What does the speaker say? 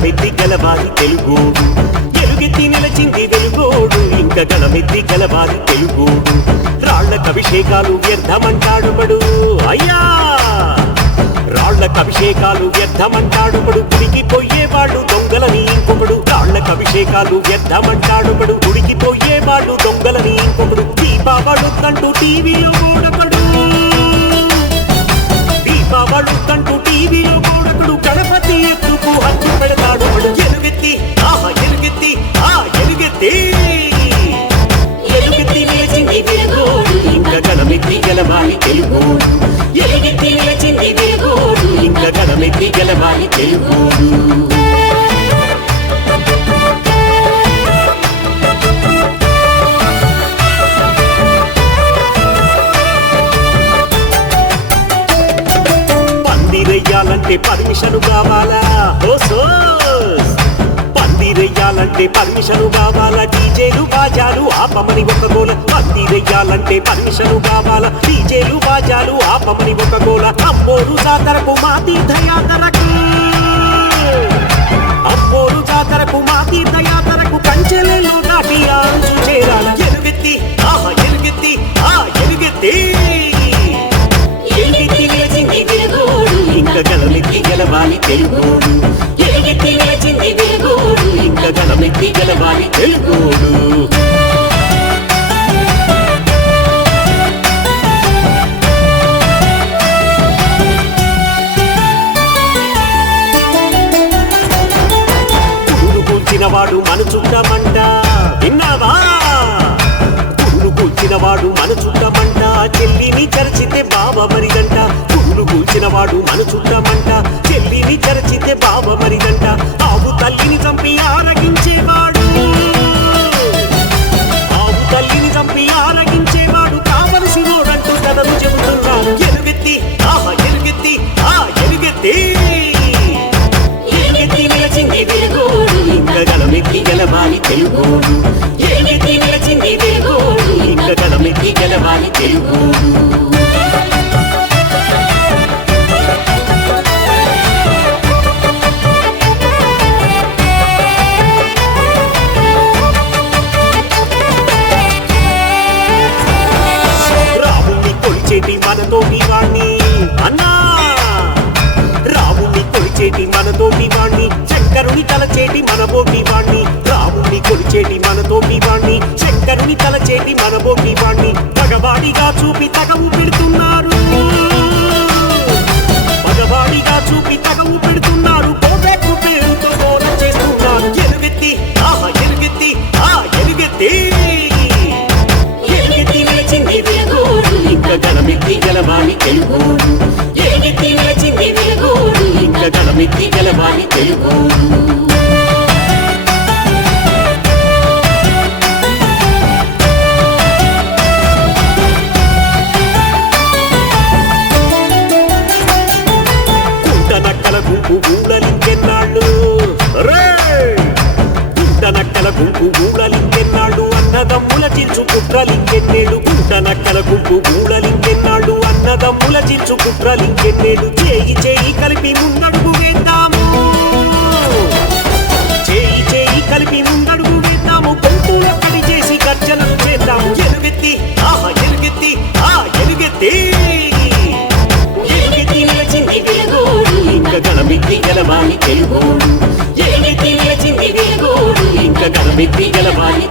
గణమెత్తి గెలవాలి తెలుగోడు ఎలుగెత్తి నిలచింది వెలుగోడు ఇంకా గణమెత్తి గెలవాలి తెలుగోడు రాళ్లకభిషేకాలు వ్యర్థమంటాడు బడు అయ్యా రాళ్లకభిషేకాలు వ్యర్థమంటాడు బడు గుడికి పోయేవాడు దొంగలని ఇంకొకడు రాళ్లకభిషేకాలు వ్యర్థమంటాడు బడు గుడికి పోయేవాడు దొంగలని ఇంకొకడు దీపావళుద్దంటూ టీవీలో గోడకడు దీపావళుద్దంటూ టీవీలో గోడకడు గణపతి ఎత్తుకు హద్దు పెడతాడు బడు ఎలుగెత్తి ఆహా ఎలుగెత్తి ఆ ఎలుగెత్తి ఎలుగెత్తి నిలచింది వెలుగోడు ఇంకా గణమెత్తి గెలవాలి తెలుగోడు ఎలుగెత్తి నిలచింది వెలుగోడు ఇంకా గణమెత్తి గెలవాలి తెలుగోడు పందిరెయ్యాలంటే పర్మిషన్ కావాలా పందిరెయ్యాలంటే పర్మిషన్ కావాలా డీజేలు బాజాలు ఆపమని ఒక గోల పందిరెయ్యాలంటే పర్మిషన్ కావాలా డీజేలు బాజాలు ఆపమని ఒక గోల అమ్మోరు జాతరకు మా తీర్థయాత్రకు అమ్మోరు జాతరకు మా తీర్థయాత్రకు కంచెలలో నాటి అంచు చేరాల ఎలుగెత్తి ఆహా ఎలుగెత్తి ఆ ఎలుగెత్తి ఎలుగెత్తి నిలచింది వెలుగోడు ఇంకా గణమెత్తి గెలవాలి తెలుగోడు ఎలుగెత్తి నిలచింది వెలుగోడు ఇంకా గణమెత్తి గెలవాలి తెలుగోడు గురుడు కూల్చినవాడు మన చుట్టమంట విన్నావా గురుడు కూల్చినవాడు మన చుట్టమంట చెల్లిని చరచితే బావ మరిదంట గురుడు కూల్చినవాడు మన చుట్టమంట చెల్లిని చరచితే బావ మరిదంట ఆవు తల్లిని చంపి ఆరగించేవాడు ఆవు తల్లిని చంపి ఆరగించేవాడు కావలసినోడంటూ కథలు చెబుతున్నాడు ఎలుగెత్తి ఆహా ఎలుగెత్తి ఆ ఎలుగెత్తి ఎలుగెత్తి నిలచింది వెలుగోడు ఇంకా గణమెత్తి గెలవాలి తెలుగోడు ఎలుగెత్తి నిలచింది వెలుగోడు ఇంకా గణమెత్తి గెలవాలి తెలుగోడు మనతోటి వాణ్ణి అన్నా రాముణ్ణి కొలిచేటి మనతోటి వాణ్ణి శంకరుని తలచేటి మనబోటి వాణ్ణి రాముణ్ణి కొలిచేటి మనతోటి వాణ్ణి శంకరుని తలచేటి మనబోటి వాణ్ణి మగవాడిగా చూపి తగవు పెడుతున్నారు మగవాడిగా చూపి తగవు పెడుతున్నారు పోటెక్కు పేరుతో గోల చేస్తున్నారు ఎలుగెత్తి ఆహా ఎలుగెత్తి ఆ ఎలుగెత్తి ఎలుగెత్తి నిలచింది వెలుగోడు ఇంకా గణమెత్తి గెలవాలి తెలుగోడు ఎలుగెత్తి నిలచింది వెలుగోడు ఇంకా గణమెత్తి గెలవాలి తెలుగోడు గుంటనక్కల గుంపు ఊడలింకెన్నాళ్ళు గుంటనక్కల గుంపు ఊడలింకెన్నాళ్ళు అన్నదమ్ముల చిల్చు కుట్రలింకెన్నేళ్ళు గుంటనక్కల గుంపు ఊడలింకెన్నాళ్ళు అన్నదమ్ముల చిల్చు కుట్రలింకెన్నేళ్ళు చేయి చేయి కలిపి ముందడుగు వేద్దాము చేయి చేయి కలిపి ముందడుగు వేద్దాము కొంటూలక్కడి చేసి గర్జనలు చేద్దాము ఎలుగెత్తి ఆహా ఎలుగెత్తి ఆ ఎలుగెత్తి ఎలుగెత్తి నిలచింది వెలుగోడు ఇంకా గణమెత్తి గెలవాలి తెలుగోడు ఎలుగెత్తి నిలచింది వెలుగోడు ఇంకా గణమెత్తి గెలవాలి